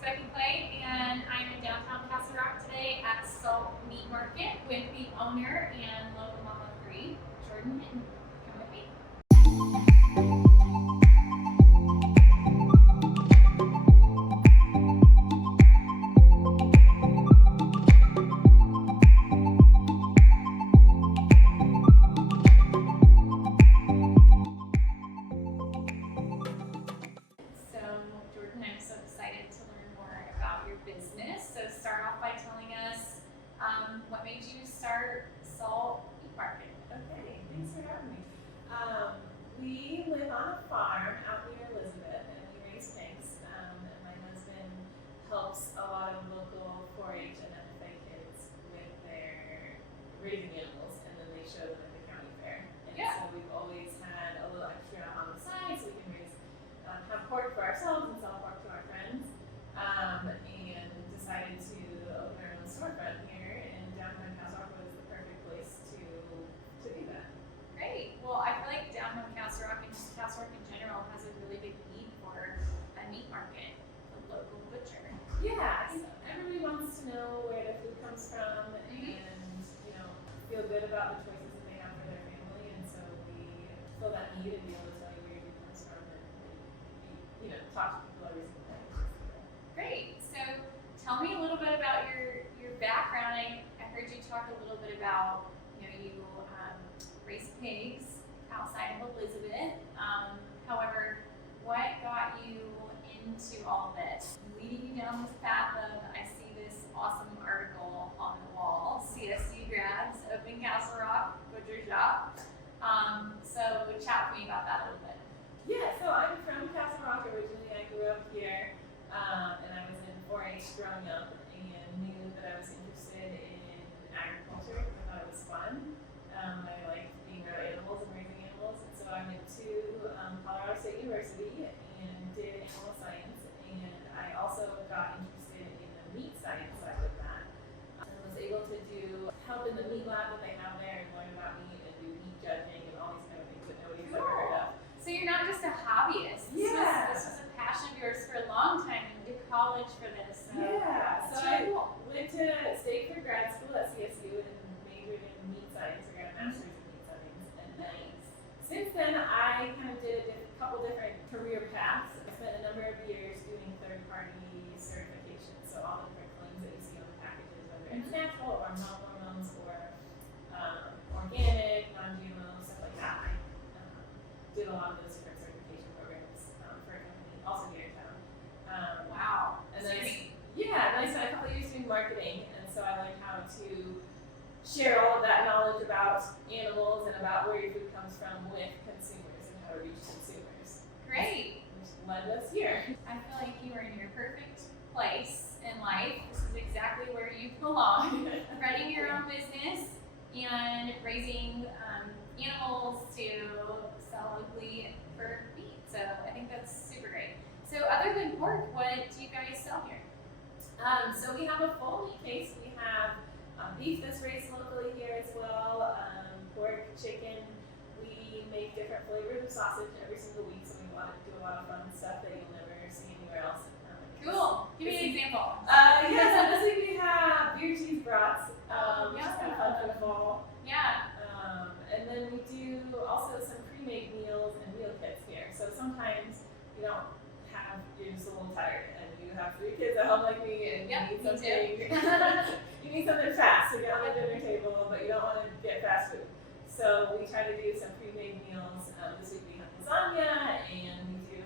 Becky and I'm in downtown Castle Rock today at Salt Meat Market with the owner and local mama of three, Jordan Hinton. Come with me. So, Jordan, I'm so excited to learn more about your business. So, start off by telling us what made you start Salt Meat Market. Okay, thanks for having me. We live on a farm out near Elizabeth, and we raise pigs. And my husband helps a lot of local 4-H and FFA kids with their raising animals, and then they show them at the county fair. And so we've always had a little extra on the side, so we can have pork for ourselves and sell pork to our friends. And decided to open our own storefront here, and downtown Castle Rock was the perfect place to do that. Great. Well, I feel like downtown Castle Rock and just Castle Rock in general has a really big need for a meat market, a local butcher. Yeah, I think everybody wants to know where their food comes from, and feel good about the choices that they have for their family, and so we fill that need and be able to tell you where your food comes from, and talk to people every single day. Great. So tell me a little bit about your background. I heard you talk a little bit about you raise pigs outside of Elizabeth. However, what got you into all this? Leading you down this path of, I see this awesome article on the wall, CSU grads, Open Castle Rock Butcher Shop. So chat with me about that a little bit. Yeah, so I'm from Castle Rock originally. I grew up here, and I was in 4-H growing up, and knew that I was interested in agriculture. I thought it was fun. I liked being around animals and raising animals, and so I went to Colorado State University and did animal science, and I also got interested in the meat science side of that. And was able to help in the meat lab that they have there and learn about meat and do meat judging and all these kind of things that nobody's ever heard of. So you're not just a hobbyist. This was a passion of yours for a long time, and you did college for this. So so I went to stay for grad school at CSU and majored in meat science. I got a master's in meat science. And then since then, I kind of did a couple different career paths. I spent a number of years doing third-party certifications, so all the different claims that you see on the packages, whether it's natural or non-hormones or organic, non-GMO, stuff like that. I did a lot of those different certification programs for a company also here in town. Wow. And then I spent a couple of years doing marketing, and so I learned how to share all of that knowledge about animals and about where your food comes from with consumers and how to reach consumers. Great. Which led us here. I feel like you are in your perfect place in life. This is exactly where you belong. Running your own business and raising animals to sell locally for meat. So I think that's super great. So other than pork, what do you guys sell here? So we have a full meat case. We have beef that's raised locally here as well, pork, chicken. We make different flavors of sausage every single week, so we do a lot of fun stuff that you'll never see anywhere else. Cool. Give me an example. So this week we have beer cheese brats, which is kind of fun for the fall. Yeah. And then we do also some pre-made meals and meal kits here. So sometimes you're just a little tired and you have 3 kids at home like me and you need something. You need something fast to get on the dinner table, but you don't want to get fast food. So we try to do some pre-made meals. This week we have lasagna, and we do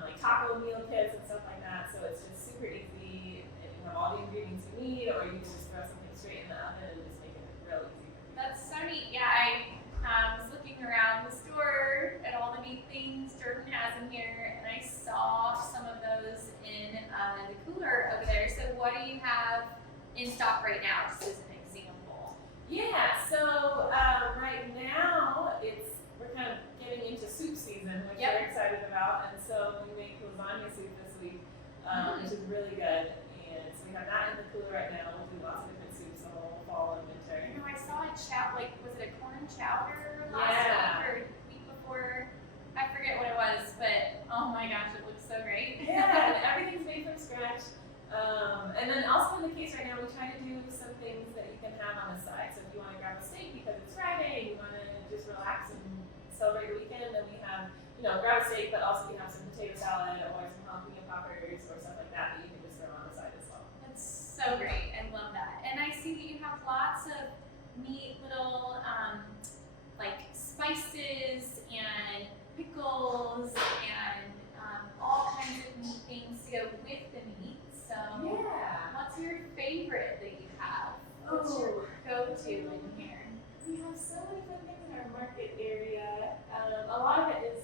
like taco meal kits and stuff like that. So it's just super easy. And you have all the ingredients you need, or you can just throw something straight in the oven and just make it real easy. That's so neat. Yeah, I was looking around the store at all the neat things Jordan has in here, and I saw some of those in the cooler over there. So what do you have in stock right now, just as an example? Yeah, so right now we're kind of getting into soup season, which we're excited about, and so we make lasagna soup this week, which is really good. And so we have that in the cooler right now. We'll do lots of different soups all fall and winter. I saw a was it a corn chowder last week or week before? I forget what it was, but oh my gosh, it looks so great. Yeah, and everything's made from scratch. also been the case right now, we try to do some things that you can have on the side. So if you want to grab a steak because it's Friday and you want to just relax and celebrate your weekend, then we have, grab a steak, but also we have some potato salad or some jalapeno poppers or stuff like that you can just throw on the side as well. That's so great. I love that. And I see that you have lots of neat little like spices and pickles and all kinds of neat things to go with the meat. So Yeah. what's your favorite that you have? What's your go-to in here? We have so many fun things in our market area. A lot of it is,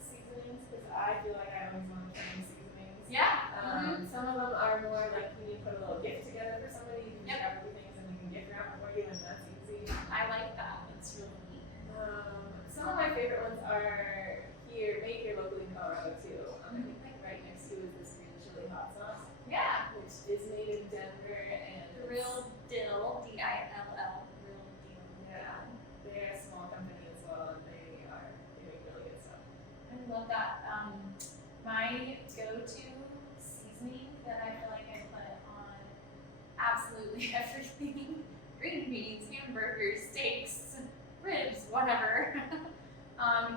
seasonings, because I feel like I always want to try new seasonings. Yeah. Some of them are more like you need to put a little gift together for somebody. You can grab a few things and you can gift wrap for you, and that's easy. I like that. It's really neat. Some of my favorite ones are made here locally in Colorado too. I think like right next to is this green chili hot sauce, Yeah. which is made in Denver and The real dill, D-I-L-L, real deal. yeah, they're a small company as well, and they are doing really good stuff. I love that. My go-to seasoning that I feel like I put on absolutely everything, green beans, hamburgers, steaks, ribs, whatever,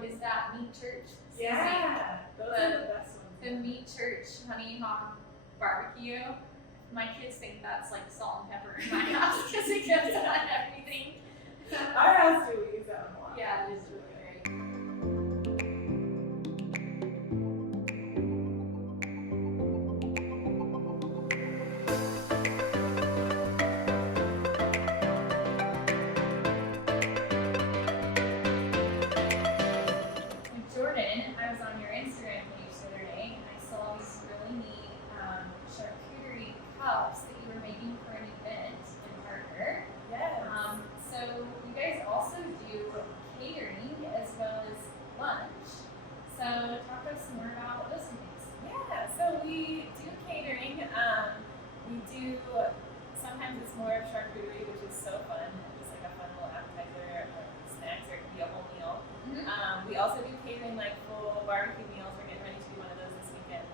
is that Meat Church seasoning. Yeah, those are the best ones. The Meat Church honey hog barbecue. My kids think that's like salt and pepper in my house because it goes on everything. Our house too, we use that one a lot. Yeah, it is really great. Jordan, I was on your Instagram page the other day and I saw these really neat charcuterie cups that you were making for an event in Parker. Yes. So you guys also do catering as well as lunch. So talk to us more about those things. Yeah, so we do catering. We do, sometimes it's more of charcuterie, which is so fun. It's like a fun little appetizer or snacks, or it can be a whole meal. We also do catering, like full barbecue meals. We're getting ready to do one of those this weekend.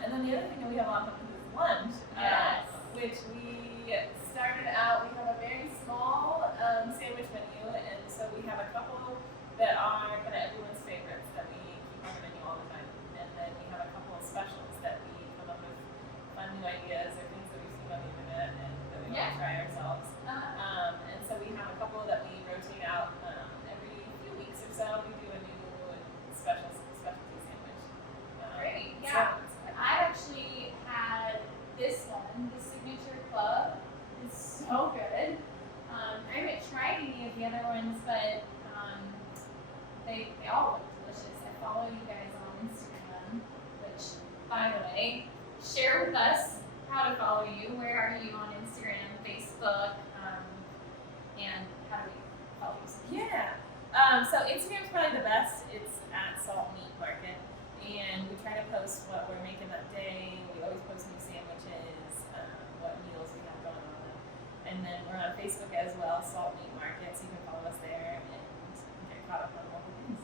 And then the other thing that we have a lot of is lunch, Yes. which we started out, we have a very small sandwich menu, and so we have a couple that are kind of everyone's favorites that we keep on the menu all the time. And then we have a couple of specials that we come up with fun new ideas or things that we've seen on the internet and that we want to try ourselves. And so we have a couple that we rotate out every few weeks or so. We do a new specialty sandwich. Great. Yeah. I've actually had this one, the Signature Club. It's so good. I haven't tried any of the other ones, but they all look delicious. I follow you guys on Instagram, which, by the way, share with us how to follow you. Where are you on Instagram, Facebook, and how do we follow you? Yeah. So Instagram's probably the best. It's at Salt Meat Market, and we try to post what we're making that day. We always post new sandwiches, what meals we have going on, and then we're on Facebook as well, Salt Meat Market. So you can follow us there and get caught up on all the things.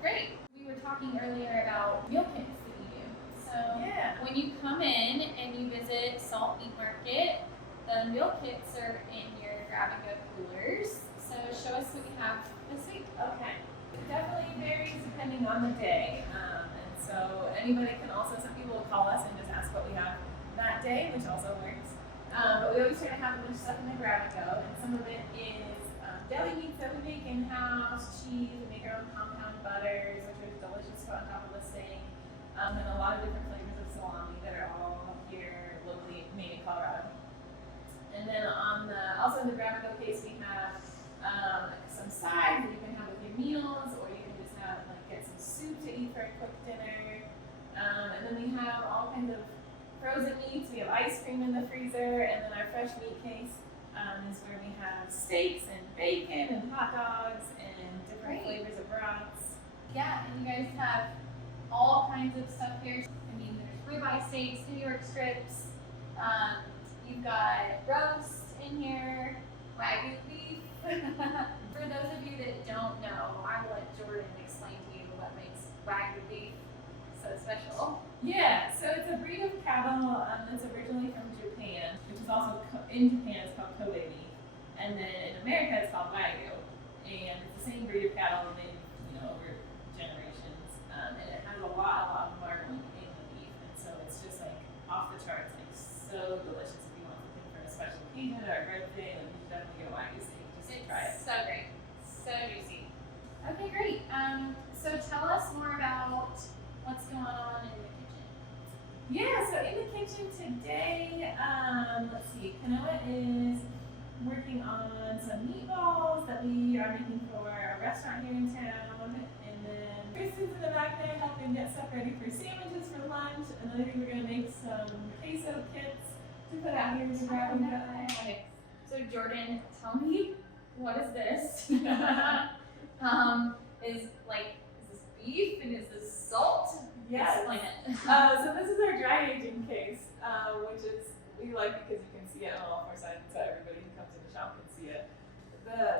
Great. We were talking earlier about meal kits that you do. So Yeah. when you come in and you visit Salt Meat Market, the meal kits are in your grab and go coolers. So show us what you have this week. Okay. It definitely varies depending on the day. And so anybody can also, some people will call us and just ask what we have that day, which also works. But we always try to have a bunch of stuff in the grab and go. And some of it is deli meats that we make in-house, cheese, we make our own compound butters, which are delicious to put on top of a steak. And a lot of different flavors of salami that are all here locally made in Colorado. And then also in the grab and go case, we have some sides that you can have with your meals, or you can just get some soup to eat for a quick dinner. And then we have all kinds of frozen meats. We have ice cream in the freezer, and then our fresh meat case is where we have steaks and bacon and hot dogs and different flavors of broths. Yeah, and you guys have all kinds of stuff here. I mean, there's ribeye steaks, New York strips. You've got roast in here, Wagyu beef. For those of you that don't know, I will let Jordan explain to you what makes Wagyu beef so special. Yeah, so it's a breed of cattle that's originally from in Japan it's called Kobe beef, and then in America it's called Wagyu, and it's the same breed of cattle made, over generations, and it has a lot of marbling in the beef, and so it's just like off the charts, like so delicious. If you want something for a special occasion or a birthday, then you should definitely get a Wagyu steak. Just try it. So great, so juicy. Okay, great. So tell us more about what's going on in the kitchen. Yeah, so in the kitchen today, let's see, Kanoa is working on some meatballs that we are making for a restaurant here in town, and then Kristen's in the back there helping get stuff ready for sandwiches for lunch, and then I think we're going to make some queso kits to put out here to grab and go. Okay, so Jordan, tell me, what is this? Is this beef and is this salt? Yes. Explain it. So this is our dry aging case, which is, we like because you can see it on all four sides, so everybody who comes in the shop can see it.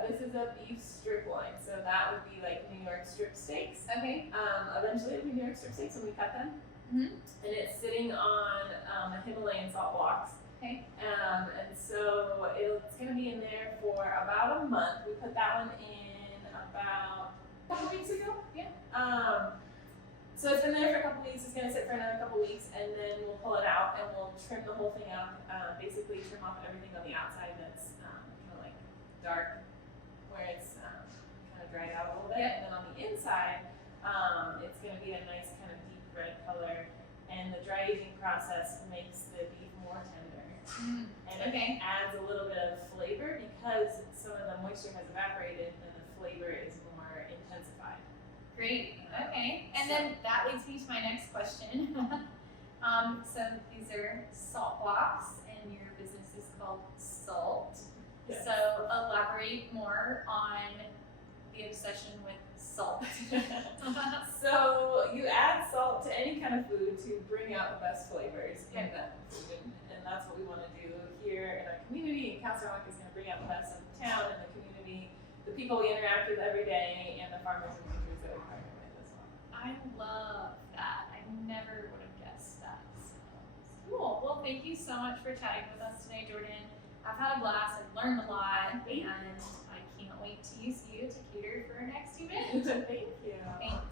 This is a beef strip loin, so that would be like New York strip steaks. Okay. Eventually it'll be New York strip steaks when we cut them. Mm-hmm. And it's sitting on a Himalayan salt blocks. Okay. And so it's going to be in there for about a month. We put that one in about a couple weeks ago. Yeah. So it's been there for a couple weeks. It's going to sit for another couple weeks, and then we'll pull it out and we'll trim the whole thing up. Basically, trim off everything on the outside that's kind of like dark, where it's kind of dried out a little bit. Yep. And then on the inside, it's going to be a nice kind of deep red color. And the dry aging process makes the beef more tender. And Okay. it adds a little bit of flavor because some of the moisture has evaporated, and the flavor is more intensified. Great. Okay. And then that leads me to my next question. So these are salt blocks, and your business is called Salt. Yes. So elaborate more on the obsession with salt. So you add salt to any kind of food to bring out the best flavors in that food, and that's what we want to do here in our community. And Council Rock is going to bring out the best of the town and the community, the people we interact with every day, and the farmers and ranchers that we partner with as well. I love that. I never would have guessed that. So cool. Well, thank you so much for chatting with us today, Jordan. I've had a blast. I've learned a lot, and I can't wait to use you to cater for our next event. Thank you. Thanks.